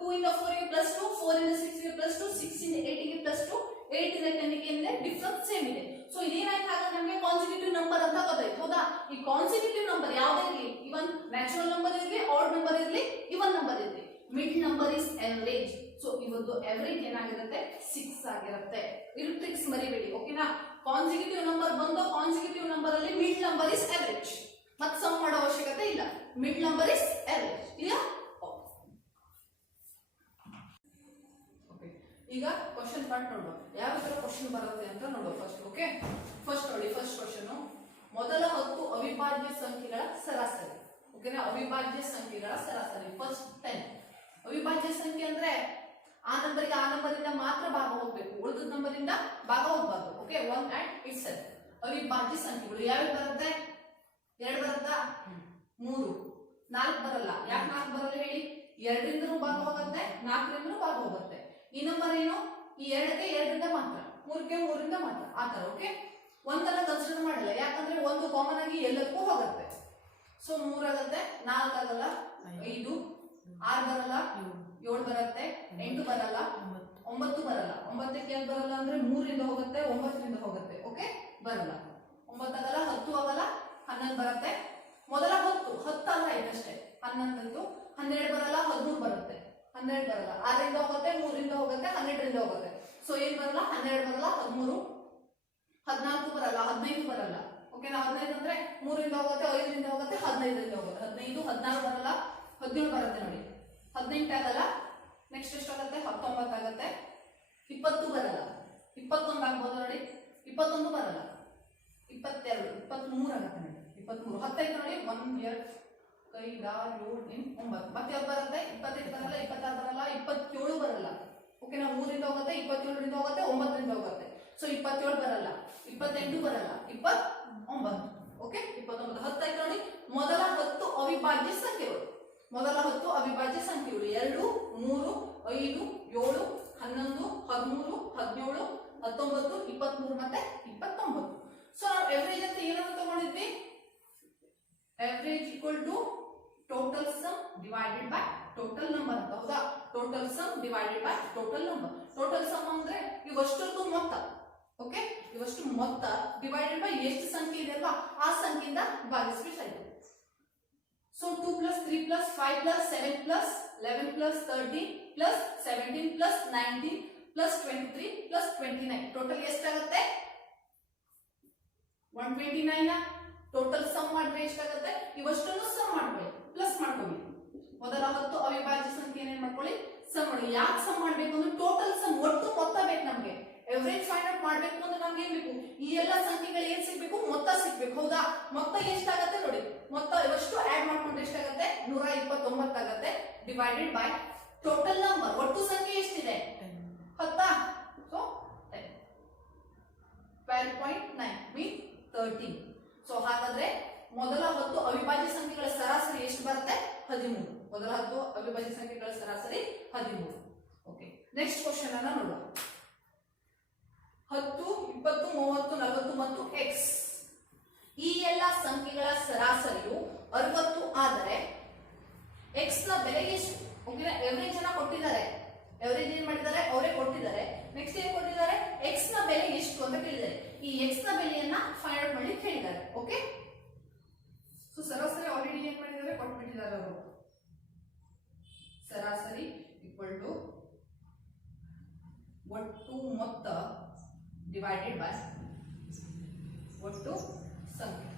4 ಗೆ +2, 4 ರಿಂದ 6 ಗೆ +2, 6 ರಿಂದ 8 ಗೆ +2, 8 ರಿಂದ 10 ಗೆ ಏನಿದೆ ಡಿಫರೆನ್ಸ್ ಸೇಮ್ ಇದೆ. ಸೊ ಇದೇನಾಯ್ತು ಆಗ ನಮಗೆ ಕಾನ್ಸಿಕ್ಯೂಟಿವ್ ನಂಬರ್ ಅಂತ ಗೊತ್ತಾಯ್ತು. ಹೌದಾ? ಈ ಕಾನ್ಸಿಕ್ಯೂಟಿವ್ ನಂಬರ್ ಯಾವುದೇ ಇರಲಿ, ಇವನ್ ನ್ಯಾಚುರಲ್ ನಂಬರ್ ಇರಲಿ, ಆಡ್ ನಂಬರ್ ಇರಲಿ, ಇವನ್ ನಂಬರ್ ಇರಲಿ, mid number is average. So ಇವತ್ತು ಅವರೇಜ್ ಏನಾಗಿರುತ್ತೆ 6 ಆಗಿರುತ್ತೆ. ಇದು ಟ್ರಿಕ್ಸ್ ಮರಿಬೇಡಿ. ಓಕೆನಾ? ಕಾನ್ಸಿಕ್ಯೂಟಿವ್ ನಂಬರ್ ಬಂದು ಕಾನ್ಸಿಕ್ಯೂಟಿವ್ ನಂಬರ್ ಅಲ್ಲಿ ಮಿಡ್ ನಂಬರ್ ಇಸ್ ಅವರೇಜ್. ಮತ್ತೆ ಸಮ್ ಮಾಡೋ ಅವಶ್ಯಕತೆ ಇಲ್ಲ. Mid number is average. ಇಲ್ಲ? ಈಗ ಕ್ವಶನ್ ಪಾರ್ಟ್ ನೋಡುವ. ಯಾವ ತರ ಕ್ವಶನ್ ಬರುತ್ತೆ ಅಂತ ನೋಡುವ ಫಸ್ಟ್. ಓಕೆ, ಫಸ್ಟ್ ನೋಡಿ, ಫಸ್ಟ್ ಕ್ವಶನ್ ಮೊದಲ 10 ಅವಿಭಾಜ್ಯ ಸಂಖ್ಯೆಗಳ ಸರಾಸರಿ. ಓಕೆನಾ? ಅವಿಭಾಜ್ಯ ಸಂಖ್ಯೆಗಳ ಸರಾಸರಿ ಫಸ್ಟ್ 10. ಅವಿಭಾಜ್ಯ ಸಂಖ್ಯೆ ಅಂದ್ರೆ ಆ ನಂಬರಿಗೆ ಆ ನಂಬರಿಂದ ಮಾತ್ರ ಭಾಗ ಹೋಗ್ಬೇಕು, ಉಳಿದ ನಂಬರಿಂದ ಭಾಗ ಹೋಗ್ಬಾರ್ದು. Okay, 1 and itself. ಅವಿಭಾಜ್ಯ ಸಂಖ್ಯೆಗಳು ಯಾವ್ಯಾವ ಬರುತ್ತೆ? 2 ಬರುತ್ತಾ? 3, 4 ಬರಲ್ಲ. ಯಾಕೆ 4 ಬರಲ್ಲ ಹೇಳಿ? 2 ರಿಂದನೂ ಭಾಗ ಹೋಗುತ್ತೆ, 4 ರಿಂದನೂ ಭಾಗ ಹೋಗುತ್ತೆ. ಈ ನಂಬರ್ ಏನು? ಈ 2 ಗೆ 2 ರಿಂದ ಮಾತ್ರ, 3 ಗೆ 3 ರಿಂದ ಮಾತ್ರ, ಆ ತರ. ಓಕೆ, ಒಂದನ್ನ ಕನ್ಸಿಡರ್ ಮಾಡಲ್ಲ ಯಾಕಂದ್ರೆ ಒಂದು ಕಾಮನ್ ಆಗಿ ಎಲ್ಲದಕ್ಕೂ ಹೋಗುತ್ತೆ. ಸೊ 3 ಆಗುತ್ತೆ, 4 ಆಗಲ್ಲ, 5, 6 ಬರಲ್ಲ, 7 ಬರುತ್ತೆ, 8 ಬರಲ್ಲ, 9 ಬರಲ್ಲ. 9ಕ್ಕೆ ಏನು ಬರಲ್ಲ ಅಂದ್ರೆ 3 ರಿಂದ ಹೋಗುತ್ತೆ, 9 ರಿಂದ ಹೋಗುತ್ತೆ. ಓಕೆ, ಬರಲ್ಲ. 9 ಆಗಲ್ಲ, 10 ಆಗಲ್ಲ, 11 ಬರುತ್ತೆ. ಮೊದಲ 10 ಅಂದ್ರೆ ಆಯ್ತಷ್ಟೇ. 11 12 ಬರಲ್ಲ, 13 ಬರುತ್ತೆ, 12 ಬರಲ್ಲ. 6 ರಿಂದ ಹೋಗುತ್ತೆ, 3 ರಿಂದ ಹೋಗುತ್ತೆ, 12 ರಿಂದ ಹೋಗುತ್ತೆ. ಸೊ ಏನ್ ಬರಲ್ಲ? 12 ಬರಲ್ಲ, 13, 14 ಬರಲ್ಲ, 15 ಬರಲ್ಲ. ಓಕೆನಾ? 15 ಅಂದ್ರೆ 3 ರಿಂದ ಹೋಗುತ್ತೆ, 5 ರಿಂದ ಹೋಗುತ್ತೆ, 15 ರಿಂದ ಹೋಗುತ್ತೆ. 15, 16 ಬರಲ್ಲ, 17 ಬರುತ್ತೆ ನೋಡಿ. 18 ಆಗಲ್ಲ. ನೆಕ್ಸ್ಟ್ ಎಷ್ಟಾಗುತ್ತೆ? 19 ಆಗುತ್ತೆ. 20 ಬರಲ್ಲ. 21 ಆಗ್ಬೋದು ನೋಡಿ. 21 ಬರಲ್ಲ. 22, 23 ಆಗುತ್ತೆ ನೋಡಿ. 23, 10 ಐತೆ ನೋಡಿ. 1, 2, 5, 6, 7, 8, 9. ಮತ್ತೆ ಯಾವ್ದು ಬರುತ್ತೆ? 25 ಬರಲ್ಲ, 26 ಬರಲ್ಲ, 27 ಬರಲ್ಲ. ಓಕೆನಾ? 3 ರಿಂದ ಹೋಗುತ್ತೆ, 27 ರಿಂದ ಹೋಗುತ್ತೆ, 9 ರಿಂದ ಹೋಗುತ್ತೆ. ಸೊ 27 ಬರಲ್ಲ, 28 ಬರಲ್ಲ, 29. ಓಕೆ, 29, 10 ಐತೆ ನೋಡಿ. ಮೊದಲ 10 ಅವಿಭಾಜ್ಯ ಸಂಖ್ಯೆಗಳು. ಮೊದಲ 10 ಅವಿಭಾಜ್ಯ ಸಂಖ್ಯೆಗಳು 2, 3, 5, 7, 11, 13, 17, 19, 23 ಮತ್ತೆ 29. ಸೊ ನಾವು ಎವರೇಜ್ ಅಂತ ಏನಂತ ತಗೊಂಡಿದ್ವಿ? Average equal to total sum divided by total number ಅಂತ. ಹೌದಾ? Total sum divided by total number. Total sum ಅಂದ್ರೆ ಇವಷ್ಟೊಂದು ಮೊತ್ತ. ಓಕೆ, ಇವಷ್ಟು ಮೊತ್ತ ಡಿವೈಡೆಡ್ ಬೈ ಎಷ್ಟು ಸಂಖ್ಯೆ ಇದೆ ಅಲ್ವಾ ಆ ಸಂಖ್ಯೆಯಿಂದ ಭಾಗಿಸಬೇಕಾಯ್ತು. ಸೊ 2 + 3 + 5 + 7 + 11 + 13 + 17 + 19 + 23 + 29 ಟೋಟಲ್ ಎಷ್ಟಾಗುತ್ತೆ? 129. ಟೋಟಲ್ ಸಮ್ ಮಾಡಿದ್ರೆ ಎಷ್ಟಾಗುತ್ತೆ? ಇವಷ್ಟನ್ನು ಸಮ್ ಮಾಡ್ಕೊಳ್ಳಿ, ಪ್ಲಸ್ ಮಾಡ್ಕೊಳ್ಳಿ. ಮೊದಲ 10 ಅವಿಭಾಜ್ಯ ಸಂಖ್ಯೆ ಏನ್ ಮಾಡ್ಕೊಳ್ಳಿ? ಸಮ್ ಮಾಡಿ. ಯಾಕೆ ಸಮ್ ಮಾಡ್ಬೇಕು ಅಂದ್ರೆ ಟೋಟಲ್ ಸಮ್ ಒಟ್ಟು ಮೊತ್ತ ಬೇಕು ನಮ್ಗೆ. ಎವರೇಜ್ ಫೈಂಡ್ ಔಟ್ ಮಾಡ್ಬೇಕು ಅಂದ್ರೆ ನಮ್ಗೆ ಏನ್ ಬೇಕು? ಈ ಎಲ್ಲ ಸಂಖ್ಯೆಗಳು ಏನ್ ಸಿಗ್ಬೇಕು? ಮೊತ್ತ ಸಿಗ್ಬೇಕು. ಹೌದಾ? ಮೊತ್ತ ಎಷ್ಟಾಗತ್ತೆ ನೋಡಿ. ಮೊತ್ತ ಇವಷ್ಟು ಆಡ್ ಮಾಡ್ಕೊಂಡ್ರೆ ಎಷ್ಟಾಗತ್ತೆ? 129 ಆಗುತ್ತೆ. Divided by total number. ಒಟ್ಟು ಸಂಖ್ಯೆ ಎಷ್ಟಿದೆ? 10. ಸೊ 10. 12.9 ಮೀನ್ 13. ಸೊ ಹಾಗಾದ್ರೆ ಮೊದಲ 10 ಅವಿಭಾಜ್ಯ ಸಂಖ್ಯೆಗಳ ಸರಾಸರಿ ಎಷ್ಟು ಬರುತ್ತೆ? 13. ಮೊದಲ 10 ಅವಿಭಾಜ್ಯ ಸಂಖ್ಯೆಗಳ ಸರಾಸರಿ 13. ಓಕೆ, ನೆಕ್ಸ್ಟ್ ಕ್ವಶನ್ ಅನ್ನ ನೋಡುವ. 10, 20, 30, 40 ಮತ್ತು x ಈ ಎಲ್ಲ ಸಂಖ್ಯೆಗಳ ಸರಾಸರಿಯು 60 ಆದರೆ x ನ ಬೆಲೆ ಎಷ್ಟು? ಓಕೆ, ಎವರೇಜ್ ಅನ್ನ ಕೊಟ್ಟಿದ್ದಾರೆ. ಎವರೇಜ್ ಏನ್ ಮಾಡಿದ್ದಾರೆ? ಅವರೇ ಕೊಟ್ಟಿದ್ದಾರೆ. ನೆಕ್ಸ್ಟ್ ಏನ್ ಕೊಟ್ಟಿದ್ದಾರೆ? x ನ ಬೆಲೆ ಎಷ್ಟು ಅಂತ ಕೇಳಿದ್ದಾರೆ. ಈ x ನ ಬೆಲೆಯನ್ನ ಫೈಂಡ್ ಔಟ್ ಮಾಡ್ಲಿಕ್ಕೆ ಹೇಳಿದ್ದಾರೆ. ಓಕೆ, ಸೊ ಸರಾಸರಿ ಆಲ್ರೆಡಿ ಏನ್ ಮಾಡಿದ್ದಾರೆ? ಕೊಟ್ಬಿಟ್ಟಿದ್ದಾರೆ ಅವರು. ಸರಾಸರಿ ಈಕ್ವಲ್ ಟು ಒಟ್ಟು ಮೊತ್ತ ಡಿವೈಡೆಡ್ ಬೈ ಒಟ್ಟು ಸಂಖ್ಯೆ.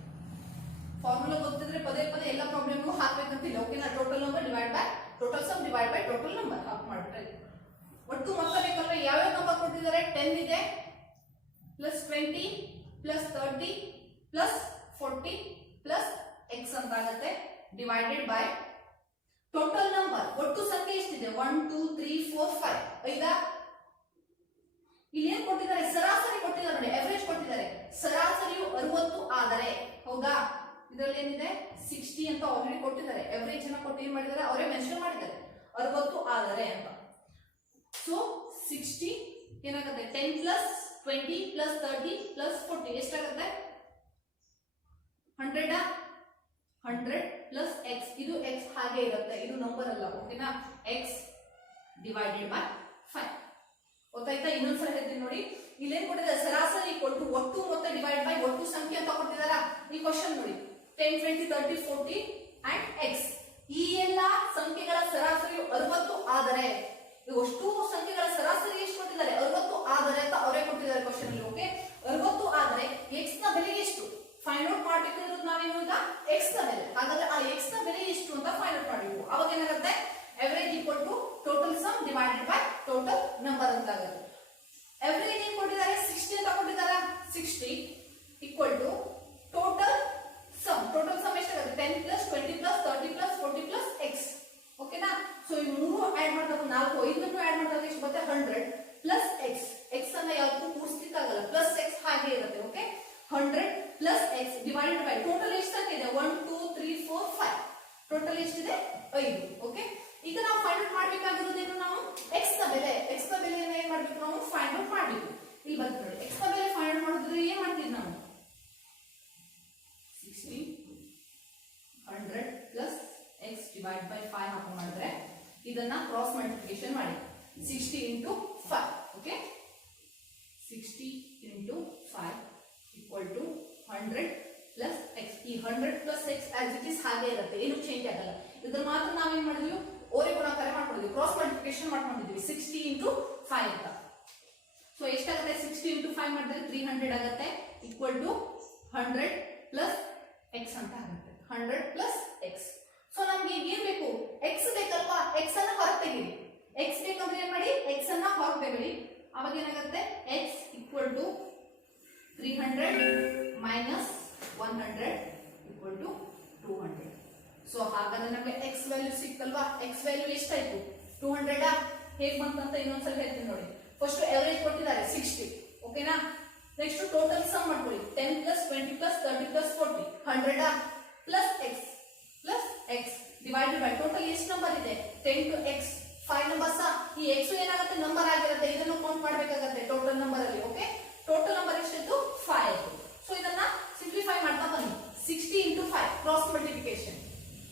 ಫಾರ್ಮುಲಾ ಗೊತ್ತಿದ್ರೆ ಪದೇ ಪದೇ ಎಲ್ಲ ಪ್ರಾಬ್ಲಮ್ಗೂ ಹಾಕ್ಬೇಕಂತಿಲ್ಲ. ಓಕೆನಾ? Total number divide by total sum divide by total number ಹಾಕಿ ಮಾಡ್ಬಿಟ್ರೆ ಒಟ್ಟು ಮೊತ್ತ ಬೇಕಲ್ವಾ? ಯಾವ್ಯಾವ ನಂಬರ್ ಕೊಟ್ಟಿದ್ದಾರೆ? 10 ಇದೆ, +20 +30 +40 +x ಅಂತ ಆಗುತ್ತೆ. ಡಿವೈಡೆಡ್ ಬೈ ಟೋಟಲ್ ನಂಬರ್ ಒಟ್ಟು ಸಂಖ್ಯೆ ಎಷ್ಟಿದೆ 1 2 3 4 5 ಐದಾ ಇಲ್ಲಿ ಏನ್ ಕೊಟ್ಟಿದ್ದಾರೆ ಸರಾಸರಿ ಕೊಟ್ಟಿದ್ದಾರೆ ನೋಡಿ ಎವರೇಜ್ ಕೊಟ್ಟಿದ್ದಾರೆ ಸರಾಸರಿಯು 60 ಆದರೆ ಹೌದಾ ಇದರಲ್ಲಿ ಏನಿದೆ 60 ಅಂತ ಆಲ್ರೆಡಿ ಕೊಟ್ಟಿದ್ದಾರೆ ಎವರೇಜ್ ಅನ್ನು ಕೊಟ್ಟು ಏನ್ ಮಾಡಿದ್ದಾರೆ ಅವರೇ ಮೆನ್ಷನ್ ಮಾಡಿದ್ದಾರೆ 60 ಆದರೆ ಅಂತ ಸೊ 60 ಏನಾಗುತ್ತೆ 10 ಪ್ಲಸ್ 20 ಪ್ಲಸ್ 30 ಪ್ಲಸ್ 40 ಎಷ್ಟಾಗುತ್ತೆ 100 100 ಪ್ಲಸ್ ಎಕ್ಸ್ ಇದು ಎಕ್ಸ್ ಹಾಗೆ ಇರುತ್ತೆ ಇದು ನಂಬರ್ ಅಲ್ಲ ಓಕೆನಾ ಎಕ್ಸ್ ಡಿವೈಡೆಡ್ ಬೈ 5 ಗೊತ್ತಾಯ್ತಾ ಇನ್ನೊಂದ್ಸಲ ಹೇಳ್ತೀನಿ ನೋಡಿ ಇಲ್ಲಿ ಏನ್ ಕೊಟ್ಟಿದ್ದಾರೆ ಸರಾಸರಿ ಕೊಟ್ಟು ಒಟ್ಟು ಮೊತ್ತ ಡಿವೈಡ್ ಬೈ ಒಟ್ಟು ಸಂಖ್ಯೆ ಅಂತ ಕೊಟ್ಟಿದಾರ ಈ ಕ್ವಶನ್ ನೋಡಿ 10 20 30 40 ಅಂಡ್ ಎಕ್ಸ್ ಈ ಎಲ್ಲಾ ಸಂಖ್ಯೆಗಳ ಸರಾಸರಿಯು 60 ಆದರೆ ಅಷ್ಟು ಸಂಖ್ಯೆಗಳ ಸರಾಸರಿ ಎಷ್ಟು ಕೊಟ್ಟಿದ್ದಾರೆ 60 ಆದರೆ ಅಂತ ಅವರೇ ಕೊಟ್ಟಿದ್ದಾರೆ ಕ್ವಶನ್ ಅಲ್ಲಿ ಓಕೆ 60 ಆದರೆ ಎಕ್ಸ್ ನ ಬೆಲೆ ಎಷ್ಟು ಫೈಂಡ್ ಔಟ್ ಮಾಡಬೇಕಂದ್ರೆ ನಾವೇನು ಈಗ ಎಕ್ಸ್ ನ ಬೆಲೆ ಹಾಗಾದ್ರೆ ಆ ಎಕ್ಸ್ ನ ಬೆಲೆ ಎಷ್ಟು ಅಂತ ಫೈಂಡ್ ಔಟ್ ಮಾಡಬೇಕು ಅವಾಗ ಏನಾಗುತ್ತೆ average equal to total sum divided by total number ಅಂತ ಆಗುತ್ತೆ ಎವರೇಜ್ ಏನ್ ಕೊಟ್ಟಿದ್ದಾರೆ 60 ಅಂತ ಕೊಟ್ಟಿದ್ದಾರೆ 60 ಈಕ್ವಲ್ ಟು ಟೋಟಲ್ ಸಮ್ ಎಷ್ಟಾಗುತ್ತೆ 10 plus 20 plus 30 plus 40 plus X ಓಕೆನಾ ಸೊ ಈ ಮೂರು ಆಡ್ ಮಾಡಿದಾಗ 4 5 ಆಡ್ ಮಾಡಿದಾಗ ಎಷ್ಟು ಬರುತ್ತೆ 100 ಪ್ಲಸ್ ಎಕ್ಸ್ ಎಕ್ಸ್ ಅನ್ನ ಯಾವತ್ತೂ ಕೂಡಿಸ್ಲಿಕ್ಕಾಗಲ್ಲ ಪ್ಲಸ್ ಎಕ್ಸ್ ಹಾಗೆ ಇರುತ್ತೆ okay 100 plus X divided by total ಎಷ್ಟಾಗಿದೆ 1 2 3 4 5 ಟೋಟಲ್ ಎಷ್ಟಿದೆ 5 ಓಕೆ ಈಗ ನಾವು ಫೈಂಡ್ ಔಟ್ ಮಾಡಬೇಕಾಗಿರೋದೇನು ನಾವು ಎಕ್ಸ್ ನ ಬೆಲೆಯನ್ನು ಏನ್ ಮಾಡಬೇಕು ನಾವು ಫೈಂಡ್ ಔಟ್ ಮಾಡಬೇಕು ಇಲ್ಲಿ ಬಂತು ನೋಡಿ ಎಕ್ಸ್ ನ ಬೆಲೆ ಫೈಂಡ್ ಔಟ್ ಮಾಡಿದ್ರೆ ಏನ್ ಮಾಡ್ತೀವಿ ನಾವು 60 100 ಪ್ಲಸ್ ಎಕ್ಸ್ ಡಿವೈಡ್ ಬೈ 5 ಹಾಕಿ ಮಾಡಿದ್ರೆ ಇದನ್ನ ಕ್ರಾಸ್ ಮಲ್ಟಿಪ್ಲಿಕೇಶನ್ ಮಾಡಿ 60 into 5 okay 60 into 5 equal to 100 plus x ಈ 100 plus x as it is ಹಾಗೆ ಇರುತ್ತೆ ಏನು ಚೇಂಜ್ ಆಗಲ್ಲ ಇದ್ರ ಮಾತ್ರ ನಾವೇನ್ ಮಾಡಿದ್ವಿ ಓರೆ ಗುಣಾಕಾರ ಮಾಡ್ಕೊಂಡಿದ್ವಿ ಕ್ರಾಸ್ ಮಲ್ಟಿಪ್ಲಿಕೇಶನ್ ಮಾಡ್ಕೊಂಡಿದ್ವಿ 60 ಇಂಟು 5 ಅಂತ ಸೊ ಎಷ್ಟಾಗುತ್ತೆ 60 ಇಂಟು 5 ಮಾಡಿದ್ರೆ 300 ಆಗುತ್ತೆ ಈಕ್ವಲ್ ಟು 100 ಪ್ಲಸ್ ಎಕ್ಸ್ ಅಂತ ಆಗುತ್ತೆ 100 ಪ್ಲಸ್ ಎಕ್ಸ್ ಸೊ ನಮ್ಗೆ ಈಗ ಏನ್ ಬೇಕು ಎಕ್ಸ್ ಬೇಕಲ್ವಾ ಎಕ್ಸ್ ಅನ್ನ ಹೊರಗೆ ತೆಗೀರಿ ಎಕ್ಸ್ ಬೇಕಂದ್ರೆ ಏನ್ ಮಾಡಿ ಎಕ್ಸ್ ಅನ್ನ ಹೊರಗೆ ತೆಗೀರಿ ಅವಾಗ ಏನಾಗುತ್ತೆ x equal to 300 minus 100 equal to 200 so ಹಾಗಾದ್ರೆ ನಮಗೆ ಎಕ್ಸ್ ವ್ಯಾಲ್ಯೂ ಸಿಕ್ತಲ್ವಾ ಎಕ್ಸ್ ವ್ಯಾಲ್ಯೂ ಎಷ್ಟಾಯ್ತು 200 ಹೇಗ್ ಬಂತಂತ ಇನ್ನೊಂದ್ಸಲ ಹೇಳ್ತೀನಿ ನೋಡಿ ಫಸ್ಟ್ ಎವರೇಜ್ ಕೊಟ್ಟಿದ್ದಾರೆ 60 ಓಕೆನಾ ನೆಕ್ಸ್ಟ್ ಟೋಟಲ್ ಸಮ್ ಮಾಡ್ಕೊಳ್ಳಿ 10 plus 20 plus 30 plus 40 100 plus X divided by total ಎಷ್ಟು ನಂಬರ್ ಇದೆ 10 ಟು ಎಕ್ಸ್ 5 ನಂಬರ್ಸ್ ಈ ಎಕ್ಸ್ ಏನಾಗುತ್ತೆ ನಂಬರ್ ಆಗಿರುತ್ತೆ ಇದನ್ನು ಕೌಂಟ್ ಮಾಡಬೇಕಾಗುತ್ತೆ ಟೋಟಲ್ ನಂಬರ್ ಅಲ್ಲಿ ಓಕೆ ಟೋಟಲ್ ನಂಬರ್ ಎಷ್ಟಿತ್ತು 5 ಸೊ ಇದನ್ನ ಸಿಂಪ್ಲಿಫೈ ಮಾಡ್ತಾ ಬನ್ನಿ 60 into 5 cross multiplication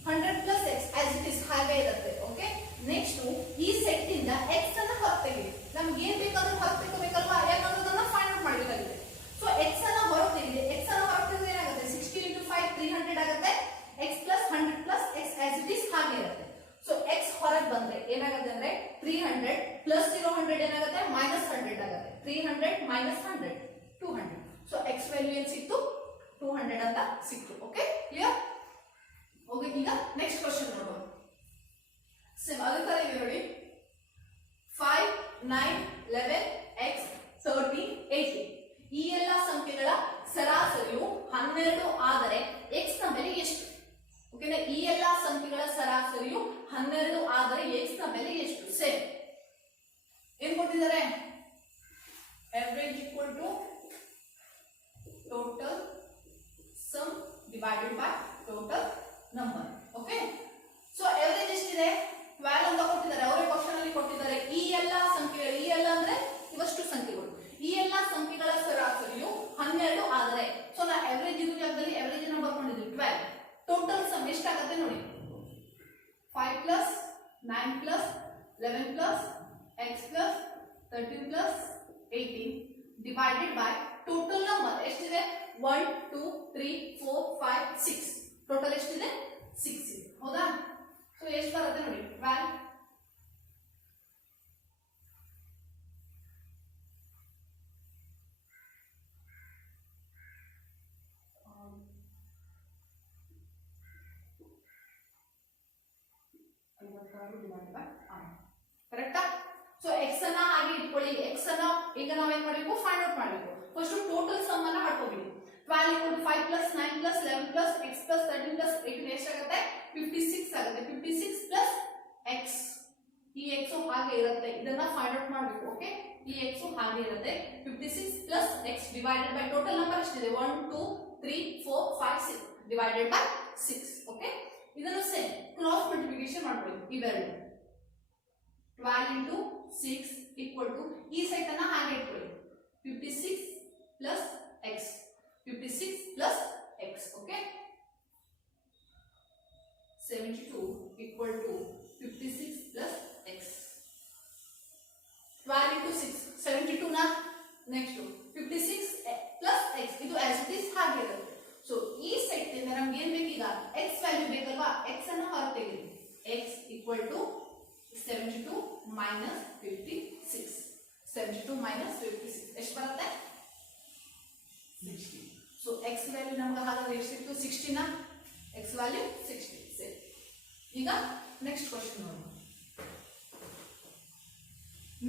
100 plus x as it is ಹಾಗೆ ಇರುತ್ತೆ ಓಕೆ ನೆಕ್ಸ್ಟ್ ಈ ಸೆಟ್ ಇಂದ ಎಕ್ಸ್ ಅನ್ನ ಹೊರತೆಗೆಯಿರಿ ನಮ್ಗೆ ಏನ್ ಬೇಕಾದ್ರೂ ಹೊರತೆಗಬೇಕಲ್ವಾ ಯಾಕಂದ್ರೆ ಅದನ್ನ ಫೈಂಡ್ ಔಟ್ ಮಾಡಬೇಕಾಗಿದೆ ಸೊ ಎಕ್ಸ್ ಅನ್ನ ಹೊರತೆಗೆಯಿರಿ ಎಕ್ಸ್ ಅನ್ನ ಹೊರತೆಗೆದ್ರೆ ಏನಾಗುತ್ತೆ 60 ಇಂಟು 5 300 ಆಗುತ್ತೆ X plus 100 plus x as it is ಹಾಗೆ ಇರುತ್ತೆ ಸೊ ಎಕ್ಸ್ ಹೊರಗೆ ಬಂದ್ರೆ ಏನಾಗುತ್ತೆ ಅಂದ್ರೆ 300 ಪ್ಲಸ್ 100 ಏನಾಗುತ್ತೆ ಮೈನಸ್ 100 ಆಗುತ್ತೆ 300 ಮೈನಸ್ 100 200 ಸೊ ಎಕ್ಸ್ ವ್ಯಾಲ್ಯೂ ಏನ್ ಸಿಕ್ತು 200 ಅಂತ ಸಿಕ್ತು ಓಕೆ ಕ್ಲಿಯರ್ ಓಕೆ ಈಗ ನೆಕ್ಸ್ಟ್ ಕ್ವೆಶ್ಚನ್ ನೋಡೋಣ ಸೇಮ್ ಅದೇ ತರ ಇದೆ ನೋಡಿ 5 9 11 x 13 18 ಈ ಎಲ್ಲಾ ಸಂಖ್ಯೆಗಳ ಸರಾಸರಿಯು 12 ಆದರೆ x ನ ಬೆಲೆ ಎಷ್ಟು ಓಕೆನಾ ಈ ಎಲ್ಲಾ ಸಂಖ್ಯೆಗಳ ಸರಾಸರಿಯು 12 ಆದರೆ x ನ ಬೆಲೆ ಎಷ್ಟು ಸೇಮ್ ಏನು ಕೊಟ್ಟಿದ್ದಾರೆ average equal to total sum divided by total number okay so average ಎಷ್ಟಿದೆ 12 ಅಂತ ಕೊಟ್ಟಿದ್ದಾರೆ ಅವರೇ ಕ್ವೆಶ್ಚನ್ ಅಲ್ಲಿ ಕೊಟ್ಟಿದ್ದಾರೆ ಈ ಎಲ್ಲಾ ಸಂಖ್ಯೆಗಳು ಈ ಎಲ್ಲ ಅಂದ್ರೆ ಇವಷ್ಟು ಸಂಖ್ಯೆಗಳು ಈ ಎಲ್ಲಾ ಸಂಖ್ಯೆಗಳ ಸರಾಸರಿಯು 12 ಆದರೆ ಸೊ ನಾ ಎವರೇಜ್ ಇದು ಜಾಗದಲ್ಲಿ ಎವರೇಜ್ ಅನ್ನು ಬರ್ಕೊಂಡಿದ್ವಿ 12 ಟೋಟಲ್ ಸಮ್ ಎಷ್ಟಾಗುತ್ತೆ ನೋಡಿ 5 plus 9 plus 11 plus x plus 13 plus 18 divided by total number ಎಷ್ಟಿದೆ 1 2 3 4 5 6 ಟೋಟಲ್ ಎಷ್ಟಿದೆ 6 ಇದೆ ಹೌದಾ ಸೊ ಎಷ್ಟು ಬರುತ್ತೆ ನೋಡಿ 12 ಕರೆಕ್ಟಾ ಸೊ ಎಕ್ಸ್ ಅನ್ನ ಹಾಗೆ ಇಟ್ಕೊಳ್ಳಿ ಎಕ್ಸ್ ಅನ್ನ ಈಗ ನಾವೇನ್ ಮಾಡಬೇಕು ಫೈಂಡ್ ಔಟ್ ಮಾಡಬೇಕು ಫಸ್ಟ್ ಟೋಟಲ್ ಸಮ್ ಅನ್ನ ಹಾಕೋಬೇಕು 12 equal to 5 plus 9 plus 11 plus x plus 13 plus 18 ಎಷ್ಟಾಗುತ್ತೆ 56 ಆಗುತ್ತೆ 56 plus x ಈ x ಹಾಗೆ ಇರುತ್ತೆ ಇದನ್ನ ಫೈಂಡ್ ಔಟ್ ಮಾಡಬೇಕು ಓಕೆ ಈ x ಹಾಗೆ ಇರುತ್ತೆ 56 plus x divided by total number ಎಷ್ಟಿದೆ 1 2 3 4 5 6 divided by 6 ಓಕೆ ಇದನ್ನು ಸೇಮ್ ಕ್ರಾಸ್ ಮಲ್ಟಿಪ್ಲಿಕೇಶನ್ ಮಾಡ್ಕೊಳ್ಳಿ ಇವೆರಡು 12 into 6 equal to ಈ ಸೈಡ್ ಅನ್ನ ಹಾಗೆ ಇಟ್ಕೊಳ್ಳಿ 56 plus x 56 plus x okay 72 equal to 56 plus x 12 into 6 72 na next 56 plus x ಇದು as it is ಹಾಗೆ ಇರುತ್ತೆ ಸೊ ಈ ಸೈಡ್ ಇಂದ ನಮಗೆ ಏನು ಬೇಕೀಗ x ವ್ಯಾಲ್ಯೂ ಬೇಕಲ್ವಾ x ಅನ್ನು ಹೊರಗೆ ತೆಗೆಯಿರಿ x equal to 72 minus 56 72 minus 56 ಎಷ್ಟು ಬರುತ್ತೆ 60 ಸೊ x ವ್ಯಾಲ್ಯೂ ನಮಗೆ ಹಾಗಾದ್ರೆ ಎಷ್ಟು ಸಿಕ್ತು 60 ನ x ವ್ಯಾಲ್ಯೂ 60 ಸರಿ ಈಗ ನೆಕ್ಸ್ಟ್ ಕ್ವೆಶ್ಚನ್ ನೋಡಿ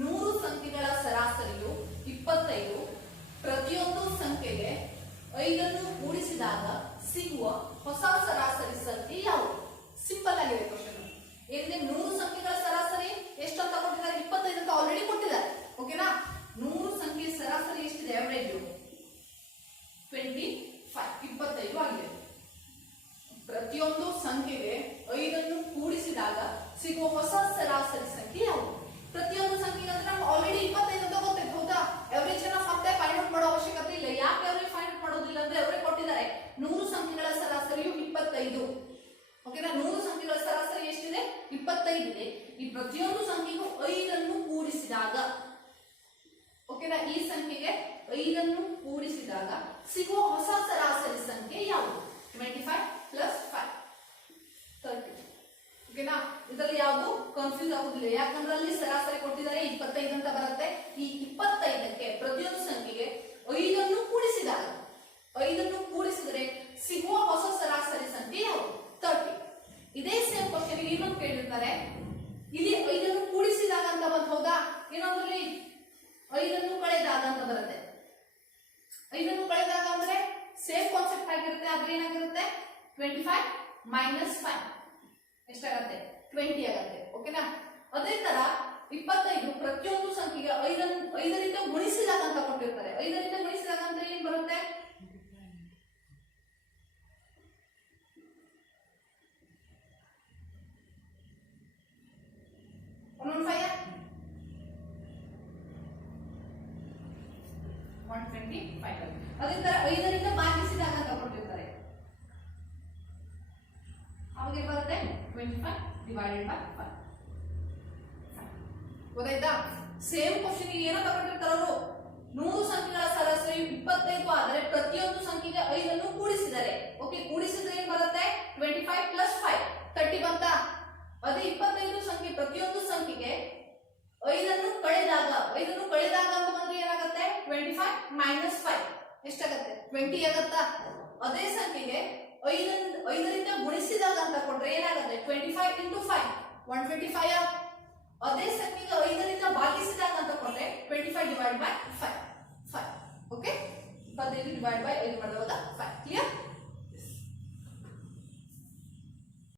100 ಸಂಖ್ಯೆಗಳ ಸರಾಸರಿಯು 25 ಪ್ರತಿಯೊಂದು ಸಂಖ್ಯೆಗೆ 5 ಅನ್ನು ಕೂಡಿಸಿದಾಗ ಸಿಗುವ ಹೊಸ ಸರಾಸರಿ ಸಂಖ್ಯೆ ಯಾವುದು ಸಿಂಪಲ್ ಆಗಿದೆ ಕ್ವೆಶ್ಚನ್ ಏನಿದೆ 100 ಸಂಖ್ಯೆಗಳ ಸರಾಸರಿ ಎಷ್ಟು ಅಂತ ಕೊಟ್ಟಿದ್ದಾರೆ 25 ಅಂತ ಆಲ್ರೆಡಿ ಕೊಟ್ಟಿದ್ದಾರೆ ಓಕೆನಾ 100 ಸಂಖ್ಯೆ ಸರಾಸರಿ ಎಷ್ಟಿದೆ ಅವರೇಜ್ 25 ಆಗಿದೆ ಪ್ರತಿಯೊಂದು ಸಂಖ್ಯೆಗೆ 5 ಅನ್ನು ಕೂಡಿಸಿದಾಗ ಸಿಗುವ ಹೊಸ ಸರಾಸರಿ ಸಂಖ್ಯೆ ಯಾವುದು ಪ್ರತಿಯೊಂದು ಸಂಖ್ಯೆಗೆ ಅಂದ್ರೆ ನಮ್ಗೆ ಆಲ್ರೆಡಿ 25 ಅಂತ ಗೊತ್ತಿತ್ತು ಹೌದಾ ಎವರೇಜ್ ಅನ್ನ ಮತ್ತೆ ಫೈಂಡ್ ಔಟ್ ಮಾಡೋ ಅವಶ್ಯಕತೆ ಇಲ್ಲ ಯಾಕೆ ಅವರೇ ಫೈಂಡ್ ಔಟ್ ಮಾಡೋದಿಲ್ಲ ಅಂದ್ರೆ ಅವರೇ ಕೊಟ್ಟಿದ್ದಾರೆ 100 ಸಂಖ್ಯೆಗಳ ಸರಾಸರಿಯು 25 ಓಕೆನಾ 100 ಸಂಖ್ಯೆಗಳ ಸರಾಸರಿ ಎಷ್ಟಿದೆ 25 ಇದೆ ಈ ಪ್ರತಿಯೊಂದು ಸಂಖ್ಯೆಗೂ 5 ಅನ್ನು ಕೂಡಿಸಿದಾಗ ಓಕೆನಾ ಈ ಸಂಖ್ಯೆಗೆ 5 ಅನ್ನು ಕೂಡಿಸಿದಾಗ ಸಿಗುವ ಹೊಸ ಸರಾಸರಿ ಸಂಖ್ಯೆ ಯಾವುದು 25 plus 5 30 ಓಕೆನಾ ಇದರಲ್ಲಿ ಯಾವುದು ಕನ್ಫ್ಯೂಸ್ ಆಗುದಿಲ್ಲ ಯಾಕಂದ್ರೆ ಅಲ್ಲಿ ಸರಾಸರಿ ಕೊಟ್ಟಿದ್ದಾರೆ 25 ಅಂತ ಬರುತ್ತೆ ಈ 25ಕ್ಕೆ ಪ್ರತಿಯೊಂದು ಸಂಖ್ಯೆಗೆ 5 ಅನ್ನು ಕೂಡಿಸಿದಾಗ 5 ಅನ್ನು ಕೂಡಿಸಿದರೆ ಸಿಗುವ ಹೊಸ ಸರಾಸರಿ ಸಂಖ್ಯೆ ಯಾವುದು 30 ಇದೇ ಸೇಮ್ ಕ್ವೆಶ್ಚನ್ ಇನ್ನೊಂದು ಕೇಳಿರ್ತಾರೆ ಇಲ್ಲಿ 5 ಅನ್ನು ಕೂಡಿಸಿದಾಗ ಅಂತ ಬಂತು ಹೌದಾ ಇನ್ನೊಂದ್ರಲ್ಲಿ 5 ಅನ್ನು ಕಳೆದಾಗ ಅಂತ ಬರುತ್ತೆ 5 ಅನ್ನು ಕಳೆದಾಗ ಅಂದ್ರೆ ಸೇಮ್ ಕಾನ್ಸೆಪ್ಟ್ ಆಗಿರುತ್ತೆ ಆದ್ರೆ ಏನಾಗಿರುತ್ತೆ 25 minus 5 ಎಷ್ಟಾಗತ್ತೆ 20 ಆಗುತ್ತೆ ಓಕೆನಾ ಅದೇ ತರ 25 ಪ್ರತಿಯೊಂದು ಸಂಖ್ಯೆಗೆ 5ರಿಂದ ಗುಣಿಸಿದಾಗ ಅಂತ ಕೊಟ್ಟಿರ್ತಾರೆ 5ರಿಂದ ಗುಣಿಸಿದಾಗ ಅಂದ್ರೆ ಏನ್ ಬರುತ್ತೆ ಒಂದೊಂದು 125 ಅದೇ ತರ 5ರಿಂದ ಭಾಗಿಸಿದಾಗ ಅಂತ ಕೊಟ್ಟಿರ್ತಾರೆ ಅವಾಗ ಏನು ಬರುತ್ತೆ 25 divided by 5 ಗೊತ್ತಾಯ್ತಾ ಸೇಮ್ ಕ್ವೆಶ್ಚನ್ ಏನೋ ತಗೊಂಡಿರ್ತಾರೆ ಅವರು 100 ಸಂಖ್ಯೆಗಳ ಸರಾಸರಿ 25 ಆದರೆ ಪ್ರತಿಯೊಂದು ಸಂಖ್ಯೆಗೆ 5 ಅನ್ನು ಕೂಡಿಸಿದ್ದಾರೆ ಓಕೆ ಕೂಡಿಸಿದ್ರೆ ಏನು ಬರುತ್ತೆ 25 plus 5 30 ಬಂತ ಅದೇ 25 ಸಂಖ್ಯೆ ಪ್ರತಿಯೊಂದು ಸಂಖ್ಯೆಗೆ 5 ಅನ್ನು ಕಳೆದಾಗ ಅಂತ ಬಂದ್ರೆ ಏನಾಗುತ್ತೆ 25 minus 5 ಎಷ್ಟಾಗುತ್ತೆ 20 ಆಗುತ್ತಾ ಅದೇ ಸಂಖ್ಯೆಗೆ 5ರಿಂದ ಗುಣಿಸಿದಾಗ ಅಂತ ಕೊಟ್ರೆ ಏನಾಗುತ್ತೆ 25 into 5 125 ಅದೇ ಸಂಖ್ಯೆಗೆ 5ರಿಂದ ಭಾಗಿಸಿದಾಗ ಅಂತ ಕೊಟ್ರೆ 25 divided by 5 okay 25 divided by 5 ಮಾಡೋದಾ 5 ಕ್ಲಿಯರ್